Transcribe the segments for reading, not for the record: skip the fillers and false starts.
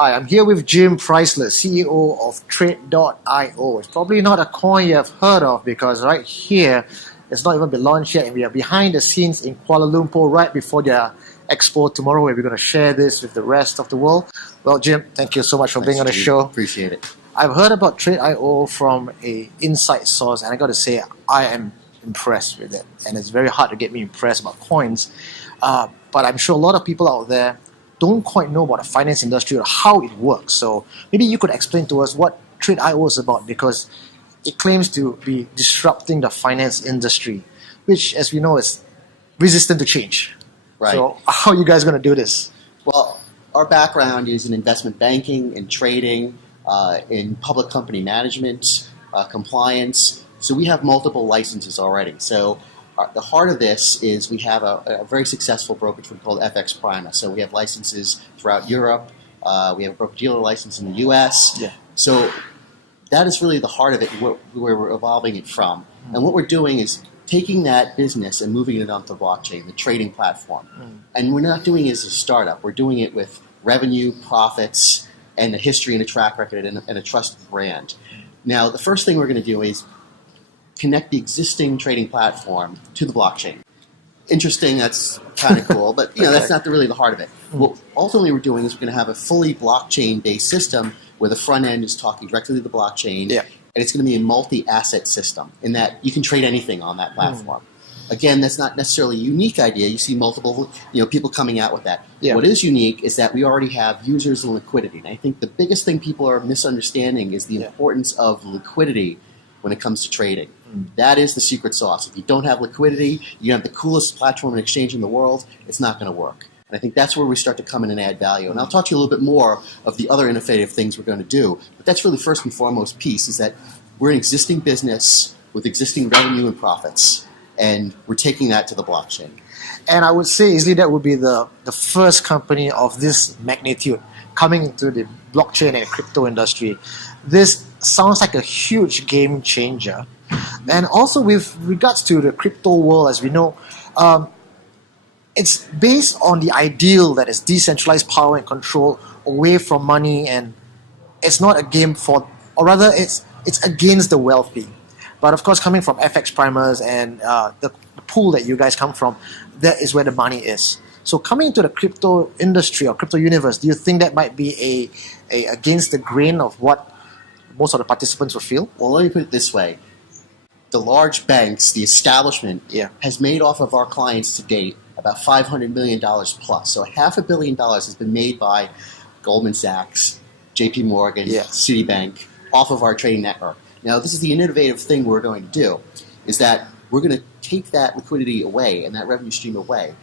Hi, I'm here with Jim Preissler, CEO of Trade.io. It's probably not a coin you have heard of because right here, it's not even been launched yet, and we are behind the scenes in Kuala Lumpur right before their expo tomorrow, where we're going to share this with the rest of the world. Well, Jim, thank you so much for being on the show. Appreciate it. I've heard about Trade.io from a inside source, and I got to say, I am impressed with it. And it's very hard to get me impressed about coins. But I'm sure a lot of people out there don't quite know about the finance industry or how it works. So maybe you could explain to us what Trade.io is about, because it claims to be disrupting the finance industry, which, as we know, is resistant to change. Right. So how are you guys going to do this? Well, our background is in investment banking and trading, in public company management, compliance. So we have multiple licenses already. So the heart of this is we have a very successful brokerage firm called FX Prima. So we have licenses throughout Europe. We have a broker-dealer license in the U.S. Yeah. So that is really the heart of it, where we're evolving it from. And what we're doing is taking that business and moving it onto the blockchain, the trading platform. And we're not doing it as a startup. We're doing it with revenue, profits, and a history and a track record and a trusted brand. Now, the first thing we're going to do is connect the existing trading platform to the blockchain. Interesting, that's kind of cool, but that's not really the heart of it. What ultimately we're doing is we're going to have a fully blockchain-based system where the front end is talking directly to the blockchain, and it's going to be a multi-asset system in that you can trade anything on that platform. Again, that's not necessarily a unique idea. You see multiple people coming out with that. What is unique is that we already have users and liquidity. And I think the biggest thing people are misunderstanding is the importance of liquidity when it comes to trading. That is the secret sauce. If you don't have liquidity, you have the coolest platform and exchange in the world, it's not going to work. And I think that's where we start to come in and add value. And I'll talk to you a little bit more of the other innovative things we're going to do. But that's really first and foremost piece, is that we're an existing business with existing revenue and profits, and we're taking that to the blockchain. And I would say easily that would be the first company of this magnitude coming into the blockchain and crypto industry. This sounds like a huge game changer. And also with regards to the crypto world, as we know, it's based on the ideal that is decentralized power and control away from money, and it's not a game for, or rather it's against the wealthy. But of course, coming from FX primers and the pool that you guys come from, that is where the money is. So coming into the crypto industry or crypto universe, do you think that might be a against the grain of what most of the participants will feel? Well, let me put it this way. The large banks, the establishment, has made off of our clients to date about $500 million plus. So $500 million has been made by Goldman Sachs, JP Morgan, Citibank, off of our trading network. Now, this is the innovative thing we're going to do, is that we're going to take that liquidity away and that revenue stream away,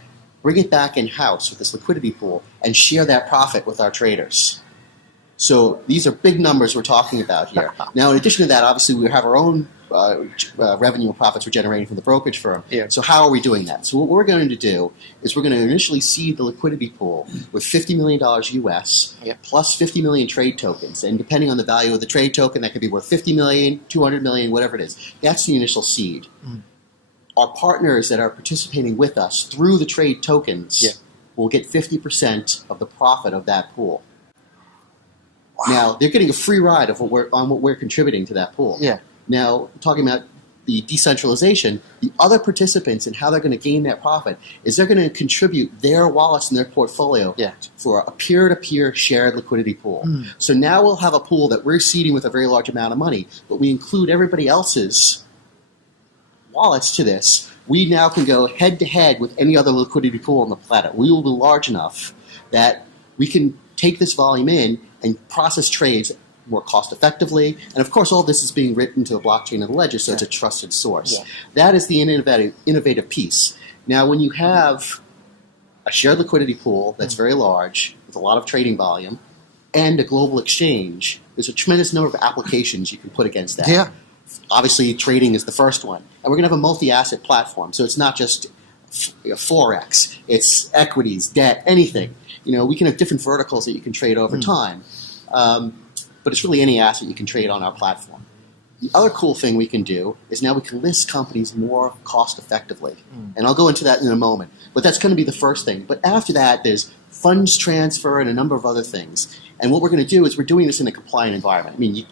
bring it back in-house with this liquidity pool, and share that profit with our traders. So these are big numbers we're talking about here. Now, in addition to that, obviously, we have our own revenue and profits we're generating from the brokerage firm. So how are we doing that? So what we're going to do is we're going to initially seed the liquidity pool with $50 million US plus 50 million trade tokens. And depending on the value of the trade token, that could be worth 50 million, 200 million, whatever it is. That's the initial seed. Our partners that are participating with us through the trade tokens will get 50% of the profit of that pool. Now, they're getting a free ride of what we're contributing to that pool. Now, talking about the decentralization, the other participants and how they're going to gain that profit is they're going to contribute their wallets and their portfolio for a peer-to-peer shared liquidity pool. So now we'll have a pool that we're seeding with a very large amount of money, but we include everybody else's wallets to this. We now can go head-to-head with any other liquidity pool on the planet. We will be large enough that we can take this volume in and process trades more cost effectively. And of course, all this is being written to the blockchain and the ledger, so it's a trusted source. That is the innovative piece. Now, when you have a shared liquidity pool that's very large, with a lot of trading volume, and a global exchange, there's a tremendous number of applications you can put against that. Obviously, trading is the first one. And we're going to have a multi-asset platform, so it's not just Forex, it's equities, debt, anything. We can have different verticals that you can trade over time. But it's really any asset you can trade on our platform. The other cool thing we can do is now we can list companies more cost effectively. And I'll go into that in a moment. But that's going to be the first thing. But after that, there's funds transfer and a number of other things. And what we're going to do is we're doing this in a compliant environment. I mean,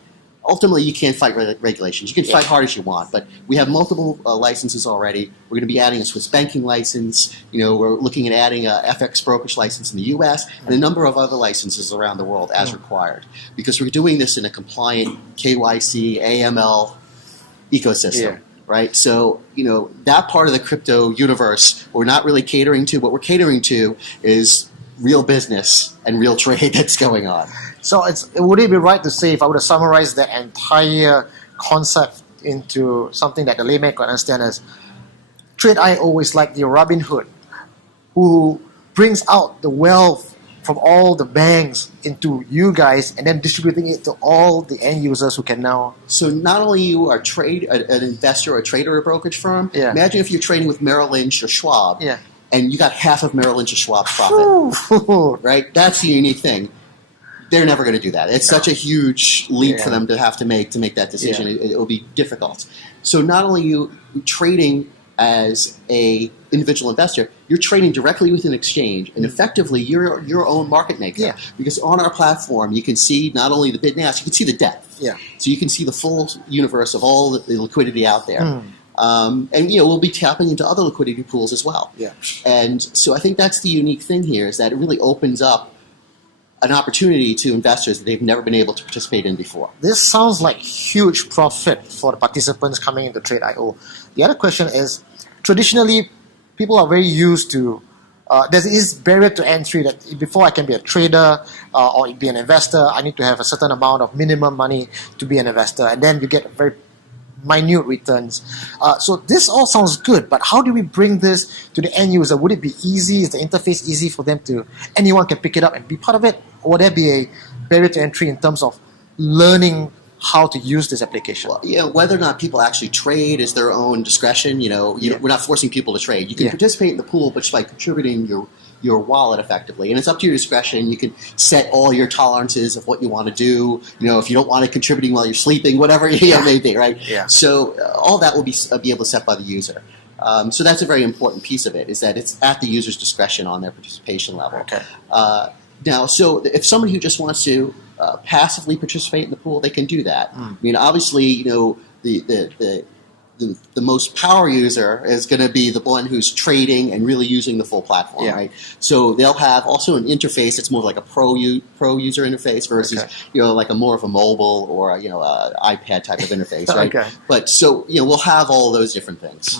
ultimately, you can't fight regulations. You can fight hard as you want, but we have multiple licenses already. We're going to be adding a Swiss banking license. We're looking at adding a FX brokerage license in the U.S. and a number of other licenses around the world as required, because we're doing this in a compliant KYC, AML ecosystem. Right? So, that part of the crypto universe we're not really catering to. What we're catering to is real business and real trade that's going on. So would it be right to say, if I were to summarize the entire concept into something that the layman can understand, as Trade.io is like the Robin Hood who brings out the wealth from all the banks into you guys and then distributing it to all the end users who can now... So not only you are an investor, a trader, or a brokerage firm, imagine if you're trading with Merrill Lynch or Schwab, and you got half of Merrill Lynch or Schwab's profit, right? That's the unique thing. They're never going to do that. It's such a huge leap for them to have to make that decision. It will be difficult. So not only you trading as a individual investor, you're trading directly with an exchange, and effectively you're your own market maker. Because on our platform, you can see not only the bid and ask, you can see the depth. So you can see the full universe of all the liquidity out there. And we'll be tapping into other liquidity pools as well. And so I think that's the unique thing here, is that it really opens up an opportunity to investors that they've never been able to participate in before. This sounds like huge profit for the participants coming into Trade.io. The other question is, traditionally, people are very used to, there is barrier to entry that before I can be a trader or be an investor, I need to have a certain amount of minimum money to be an investor, and then you get very minute returns. So this all sounds good, but how do we bring this to the end user? Would it be easy? Is the interface easy for them to, anyone can pick it up and be part of it? Or would there be a barrier to entry in terms of learning how to use this application? Well, whether or not people actually trade is their own discretion. We're not forcing people to trade. You can participate in the pool, but just by contributing your wallet effectively, and it's up to your discretion. You can set all your tolerances of what you want to do. If you don't want it contributing while you're sleeping, whatever it may be, right? So all that will be able to set by the user. So that's a very important piece of it, is that it's at the user's discretion on their participation level. Now, so if somebody who just wants to passively participate in the pool, they can do that. I mean, obviously, the most power user is going to be the one who's trading and really using the full platform, right? So they'll have also an interface that's more like a pro user interface versus like a more of a mobile or a iPad type of interface, right? But so we'll have all those different things.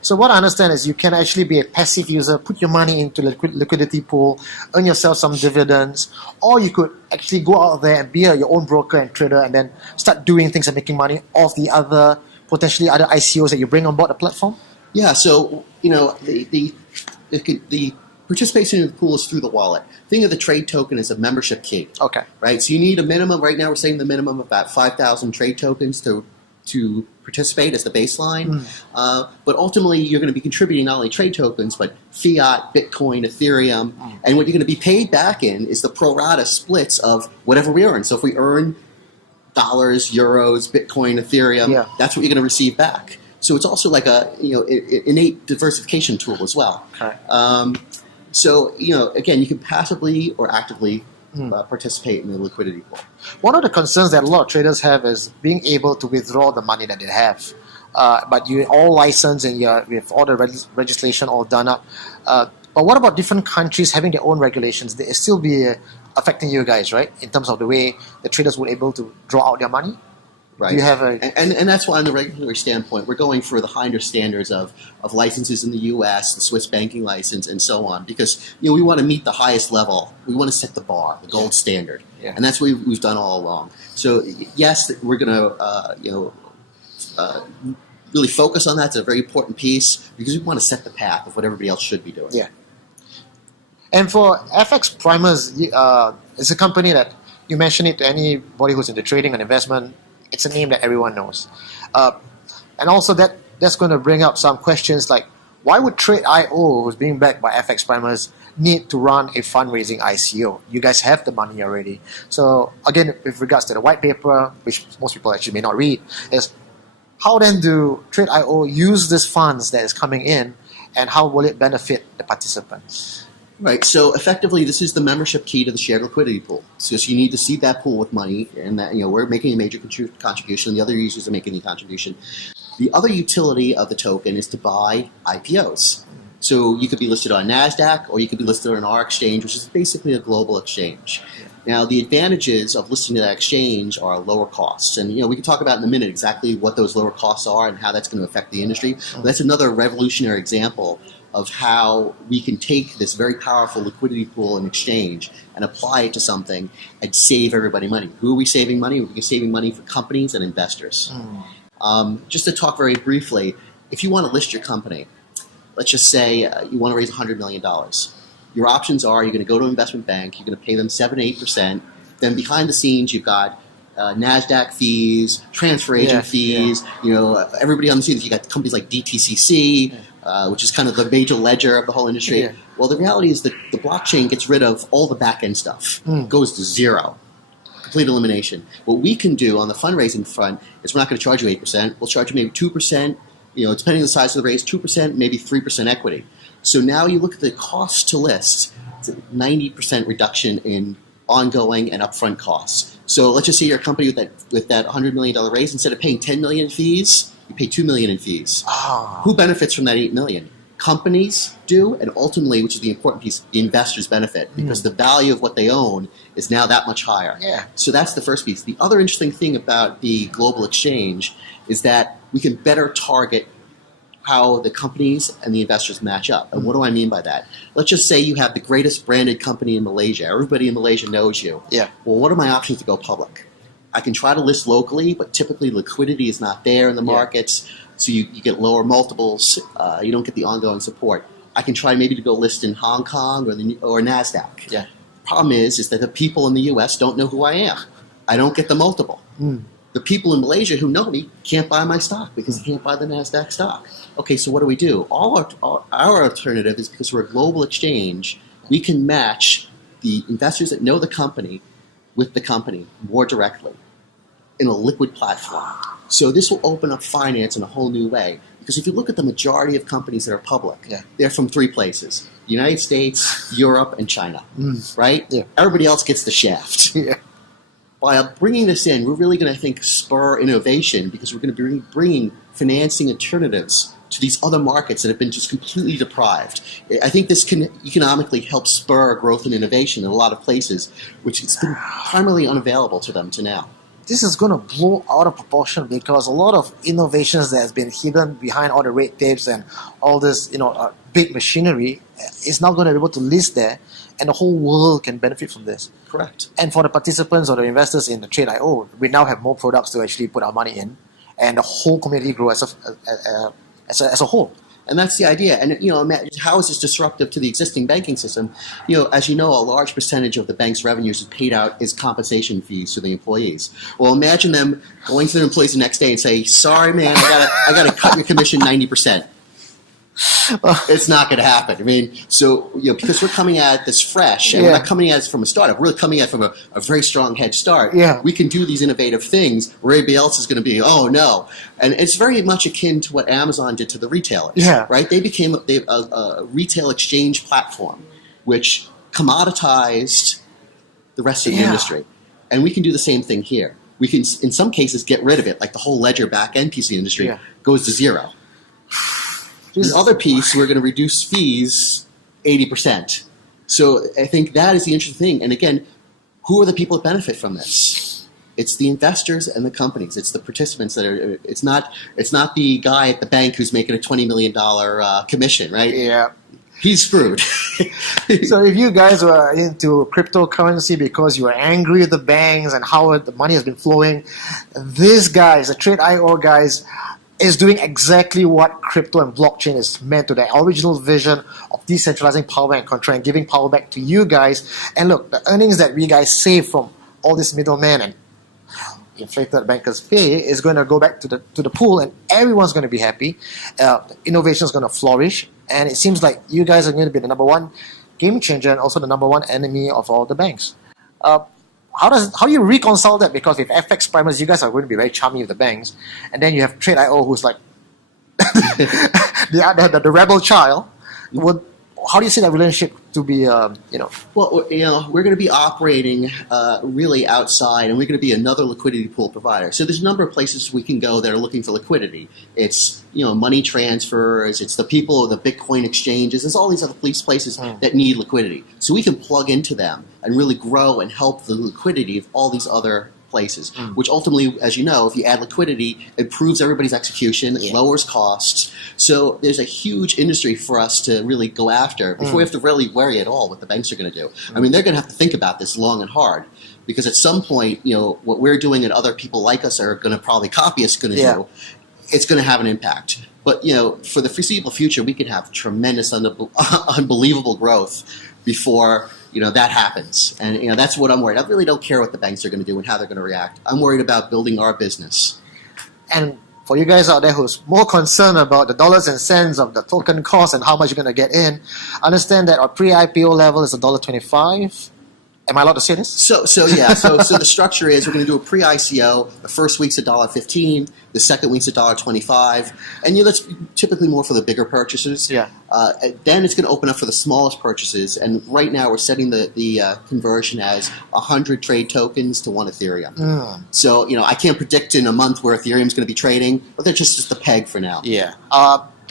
So what I understand is you can actually be a passive user, put your money into the liquidity pool, earn yourself some dividends, or you could actually go out there and be your own broker and trader, and then start doing things and making money off the other potentially other ICOs that you bring on board the platform? Yeah, so the participation in the pool is through the wallet. Think of the trade token as a membership key. Right? So you need a minimum, right now we're saying the minimum of about 5,000 trade tokens to participate as the baseline. But ultimately you're going to be contributing not only trade tokens, but fiat, Bitcoin, Ethereum, and what you're going to be paid back in is the pro rata splits of whatever we earn. So if we earn dollars, euros, Bitcoin, Ethereum, that's what you're going to receive back. So it's also like a innate diversification tool as well. So again, you can passively or actively participate in the liquidity pool. One of the concerns that a lot of traders have is being able to withdraw the money that they have. But you're all licensed and we have all the legislation all done up. But what about different countries having their own regulations? They still be affecting you guys, right? In terms of the way the traders were able to draw out their money? Right. You have and that's why on the regulatory standpoint, we're going for the higher standards of licenses in the U.S., the Swiss banking license, and so on, because we want to meet the highest level. We want to set the bar, the gold standard, and that's what we've done all along. So yes, we're going to really focus on that. It's a very important piece because we want to set the path of what everybody else should be doing. And for FX Primers, it's a company that you mention it to anybody who's into trading and investment. It's a name that everyone knows. And also that's going to bring up some questions like, why would Trade.io, who's being backed by FX Primers, need to run a fundraising ICO. You guys have the money already. So again, with regards to the white paper, which most people actually may not read, is how then do Trade.io use these funds that is coming in, and how will it benefit the participants? Right. So effectively, this is the membership key to the shared liquidity pool. So you need to seed that pool with money, and that we're making a major contribution. The other users are making a contribution. The other utility of the token is to buy IPOs. So you could be listed on NASDAQ, or you could be listed on our exchange, which is basically a global exchange. Now, the advantages of listing to that exchange are lower costs. And, we can talk about in a minute exactly what those lower costs are and how that's going to affect the industry. But that's another revolutionary example of how we can take this very powerful liquidity pool and exchange and apply it to something and save everybody money. Who are we saving money? We're saving money for companies and investors. Just to talk very briefly, if you want to list your company, let's just say you want to raise $100 million. Your options are you're going to go to an investment bank, you're going to pay them 7-8%. Then behind the scenes, you've got NASDAQ fees, transfer agent fees. Everybody on the scene, you got companies like DTCC, which is kind of the major ledger of the whole industry. Yeah. Well, the reality is that the blockchain gets rid of all the back-end stuff. It goes to zero. Complete elimination. What we can do on the fundraising front is we're not going to charge you 8%. We'll charge you maybe 2%, depending on the size of the raise, 2%, maybe 3% equity. So now you look at the cost to list, it's a 90% reduction in ongoing and upfront costs. So let's just say you're a company with that $100 million raise, instead of paying $10 million in fees, you pay $2 million in fees. Who benefits from that $8 million? Companies do, and ultimately, which is the important piece, the investors benefit, because the value of what they own is now that much higher. So that's the first piece. The other interesting thing about the global exchange is that we can better target how the companies and the investors match up. And what do I mean by that? Let's just say you have the greatest branded company in Malaysia. Everybody in Malaysia knows you. Well, what are my options to go public? I can try to list locally, but typically liquidity is not there in the markets, so you get lower multiples. You don't get the ongoing support. I can try maybe to go list in Hong Kong or NASDAQ. The problem is that the people in the U.S. don't know who I am. I don't get the multiple. The people in Malaysia who know me can't buy my stock because they can't buy the NASDAQ stock. Okay, so what do? Our alternative is, because we're a global exchange, we can match the investors that know the company with the company more directly in a liquid platform. So this will open up finance in a whole new way. Because if you look at the majority of companies that are public, they're from 3 places: the United States, Europe, and China. Right? Everybody else gets the shaft. By bringing this in, we're really going to, I think, spur innovation, because we're going to be bringing financing alternatives to these other markets that have been just completely deprived. I think this can economically help spur growth and innovation in a lot of places, which has been primarily unavailable to them to now. This is going to blow out of proportion, because a lot of innovations that has been hidden behind all the red tapes and all this, big machinery is now going to be able to list there, and the whole world can benefit from this. Correct. And for the participants or the investors in the Trade.io, we now have more products to actually put our money in, and the whole community grow as a whole. And that's the idea. And how is this disruptive to the existing banking system? As you know, a large percentage of the bank's revenues is paid out as compensation fees to the employees. Well, imagine them going to their employees the next day and say, "Sorry, man, I got to cut your commission 90%." It's not going to happen. I mean, so because we're coming at this fresh, and we're not coming at it from a startup. We're really coming at it from a very strong head start. We can do these innovative things where everybody else is going to be, oh no. And it's very much akin to what Amazon did to the retailers. Right? They became a retail exchange platform, which commoditized the rest of the industry. And we can do the same thing here. We can, in some cases, get rid of it, like the whole ledger back end piece of the industry goes to zero. The other piece, we're going to reduce fees 80%. So I think that is the interesting thing. And again, who are the people that benefit from this? It's the investors and the companies. It's the participants that are. It's not the guy at the bank who's making a $20 million commission, right? He's screwed. So if you guys were into cryptocurrency because you were angry with the banks and how the money has been flowing, these guys, the Trade.io guys, is doing exactly what crypto and blockchain is meant to, the original vision of decentralizing power and control and giving power back to you guys. And look, the earnings that we guys save from all this middlemen and inflated bankers pay is going to go back to the pool, and everyone's going to be happy. Innovation is going to flourish, and it seems like you guys are going to be the number one game changer and also the number one enemy of all the banks. How do you reconcile that? Because with FX primers, you guys are going to be very charming with the banks, and then you have Trade.io, who's like the rebel child. How do you see that relationship to be, Well, we're going to be operating really outside, and we're going to be another liquidity pool provider. So there's a number of places we can go that are looking for liquidity. It's money transfers, it's the people, the Bitcoin exchanges, there's all these other places that need liquidity. So we can plug into them and really grow and help the liquidity of all these other places, which ultimately, as you know, if you add liquidity, improves everybody's execution, it lowers costs. So there's a huge industry for us to really go after before we have to really worry at all what the banks are going to do. I mean, they're going to have to think about this long and hard, because at some point, what we're doing and other people like us are going to probably copy us going to do, it's going to have an impact. But for the foreseeable future, we could have tremendous, unbelievable growth before that happens. And that's what I'm worried. I really don't care what the banks are going to do and how they're going to react. I'm worried about building our business. And for you guys out there who's more concerned about the dollars and cents of the token cost and how much you're going to get in, understand that our pre-IPO level is $1.25. Am I allowed to say this? So the structure is we're going to do a pre-ICO. The first week's $1.15. The second week's $1.25. And that's typically more for the bigger purchases. Yeah. Then it's going to open up for the smallest purchases. And right now we're setting the conversion as 100 trade tokens to 1 Ethereum. So I can't predict in a month where Ethereum's going to be trading, but they're just a peg for now. Yeah.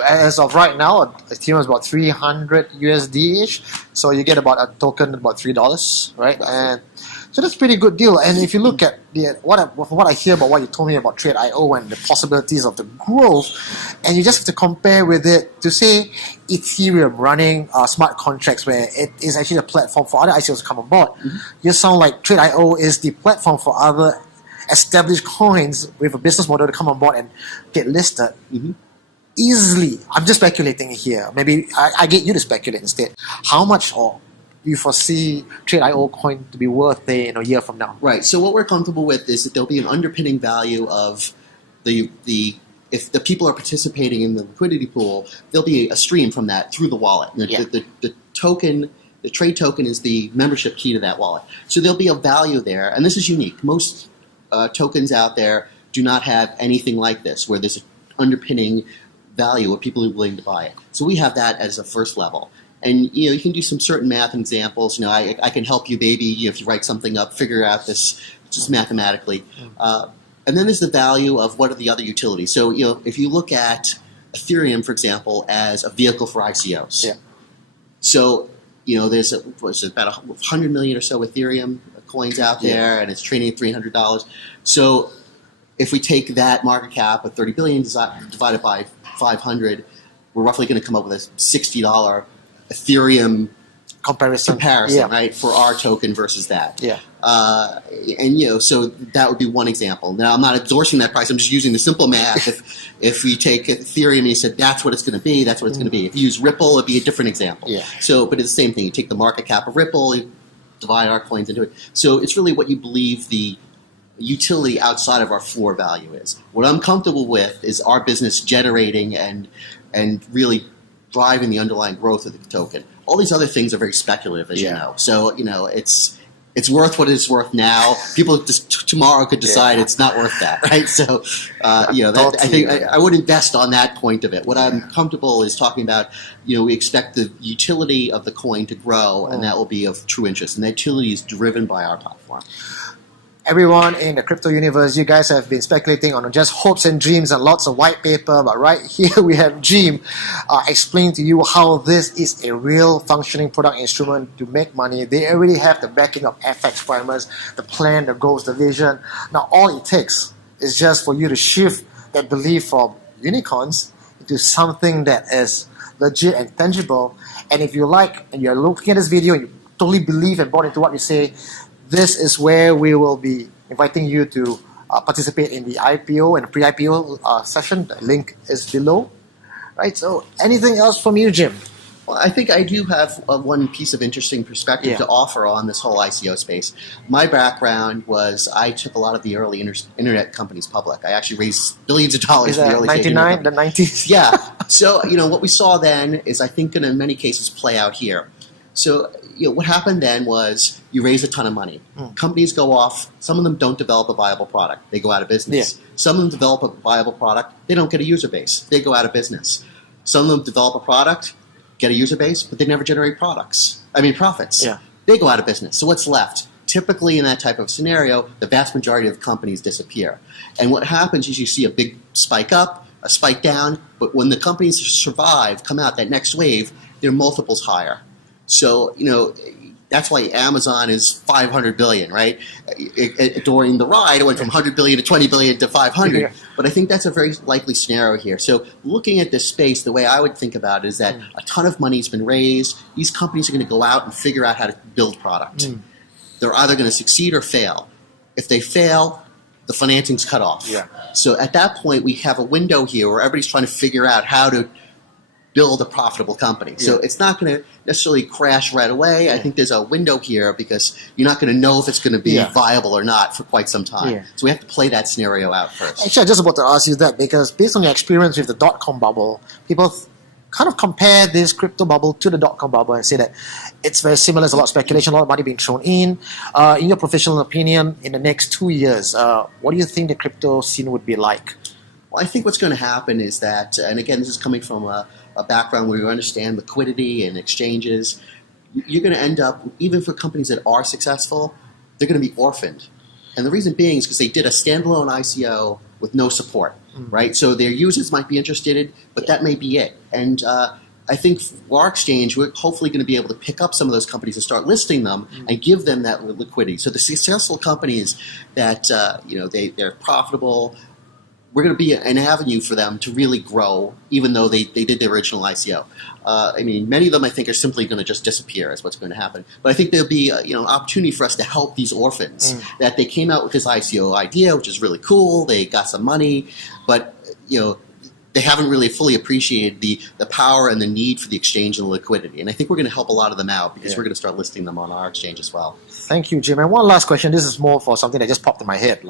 As of right now, Ethereum is about 300 USD-ish. So you get about a token about $3, right? And so that's a pretty good deal. And if you look at what I hear about what you told me about Trade.io and the possibilities of the growth, and you just have to compare with it to say Ethereum running smart contracts where it is actually a platform for other ICOs to come on board. You sound like Trade.io is the platform for other established coins with a business model to come on board and get listed. Easily, I'm just speculating here. Maybe I get you to speculate instead. How much do you foresee Trade.io coin to be worth a year from now? Right. So what we're comfortable with is that there'll be an underpinning value of if the people are participating in the liquidity pool, there'll be a stream from that through the wallet. The token, the trade token, is the membership key to that wallet. So there'll be a value there, and this is unique. Most tokens out there do not have anything like this, where there's an underpinning value of people who are willing to buy it. So we have that as a first level. And you can do some certain math examples. I can help you maybe if you write something up, figure out this just mathematically. And then there's the value of what are the other utilities. So if you look at Ethereum, for example, as a vehicle for ICOs. So there's about 100 million or so Ethereum coins out there, and it's trading at $300. So if we take that market cap of 30 billion divided by 500, we're roughly going to come up with a $60 Ethereum comparison, right, for our token versus that. So that would be one example. Now, I'm not endorsing that price. I'm just using the simple math. If we take Ethereum and you said that's what it's going to be, that's what it's going to be. If you use Ripple, it'd be a different example. So, but it's the same thing. You take the market cap of Ripple, you divide our coins into it. So it's really what you believe the utility outside of our floor value is. What I'm comfortable with is our business generating and really driving the underlying growth of the token. All these other things are very speculative, as you know. So it's worth what it's worth now. People just tomorrow could decide it's not worth that, right? So I think I would invest on that point of it. What I'm comfortable is talking about. We expect the utility of the coin to grow, and that will be of true interest. And that utility is driven by our platform. Everyone in the crypto universe, you guys have been speculating on just hopes and dreams and lots of white paper, but right here we have Jim explaining to you how this is a real functioning product instrument to make money. They already have the backing of FX primers, the plan, the goals, the vision. Now all it takes is just for you to shift that belief from unicorns into something that is legit and tangible. And if you like and you're looking at this video and you totally believe and bought into what we say, this is where we will be inviting you to participate in the IPO and pre-IPO session. The link is below. Right. So anything else from you, Jim? Well, I think I do have one piece of interesting perspective to offer on this whole ICO space. My background was I took a lot of the early internet companies public. I actually raised billions of dollars in the early 99, the 90s? Yeah. So, what we saw then is I think going to in many cases play out here. So what happened then was you raise a ton of money. Companies go off. Some of them don't develop a viable product. They go out of business. Some of them develop a viable product. They don't get a user base. They go out of business. Some of them develop a product, get a user base, but they never generate profits. They go out of business. So what's left? Typically in that type of scenario, the vast majority of companies disappear. And what happens is you see a big spike up, a spike down, but when the companies survive, come out that next wave, their multiples higher. So, that's why Amazon is 500 billion, right? During the ride, it went from 100 billion to 20 billion to 500. Yeah. But I think that's a very likely scenario here. So looking at this space, the way I would think about it is that a ton of money has been raised. These companies are going to go out and figure out how to build product. They're either going to succeed or fail. If they fail, the financing's cut off. Yeah. So at that point, we have a window here where everybody's trying to figure out how to build a profitable company. So it's not going to necessarily crash right away. I think there's a window here because you're not going to know if it's going to be viable or not for quite some time. So we have to play that scenario out first. Actually, I was just about to ask you that because based on your experience with the dot-com bubble, people kind of compare this crypto bubble to the dot-com bubble and say that it's very similar. There's a lot of speculation, a lot of money being thrown in. In your professional opinion, in the next 2 years, what do you think the crypto scene would be like? Well, I think what's going to happen is that, and again, this is coming from a background where you understand liquidity and exchanges, you're going to end up, even for companies that are successful, they're going to be orphaned. And the reason being is because they did a standalone ICO with no support, right? So their users might be interested, but that may be it. And I think for our exchange, we're hopefully going to be able to pick up some of those companies and start listing them and give them that liquidity. So the successful companies that, they're profitable, we're going to be an avenue for them to really grow, even though they did the original ICO. Many of them I think are simply going to just disappear is what's going to happen. But I think there'll be an opportunity for us to help these orphans, that they came out with this ICO idea, which is really cool. They got some money, but they haven't really fully appreciated the power and the need for the exchange and the liquidity. And I think we're going to help a lot of them out because we're going to start listing them on our exchange as well. Thank you, Jim. And one last question. This is more for something that just popped in my head.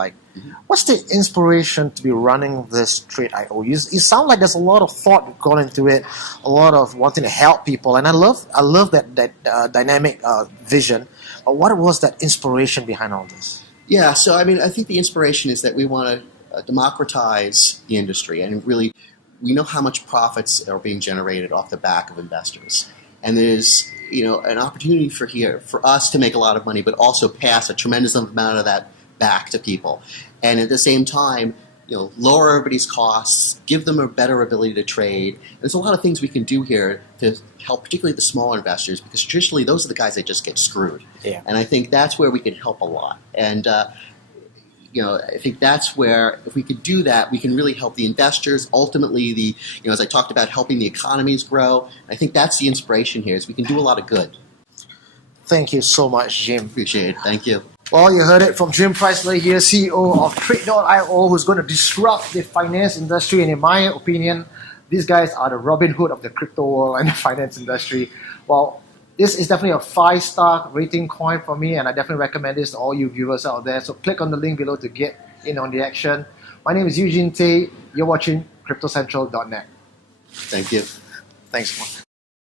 What's the inspiration to be running this pre-ico? You sound like there's a lot of thought gone into it, a lot of wanting to help people, and I love that dynamic vision. But what was that inspiration behind all this? Yeah, so I think the inspiration is that we want to democratize the industry, and really, we know how much profits are being generated off the back of investors, and there's an opportunity for us to make a lot of money, but also pass a tremendous amount of that back to people, and at the same time, lower everybody's costs, give them a better ability to trade. There's a lot of things we can do here to help, particularly the smaller investors, because traditionally those are the guys that just get screwed. Yeah. And I think that's where we can help a lot. And I think that's where, if we could do that, we can really help the investors. Ultimately, as I talked about, helping the economies grow. I think that's the inspiration here, is we can do a lot of good. Thank you so much, Jim. Appreciate it. Thank you. Well, you heard it from Jim Preissler here, CEO of Trade.io, who's going to disrupt the finance industry. And in my opinion, these guys are the Robin Hood of the crypto world and the finance industry. Well, this is definitely a 5-star rating coin for me, and I definitely recommend this to all you viewers out there. So click on the link below to get in on the action. My name is Eugene Tay. You're watching CryptoCentral.net. Thank you. Thanks.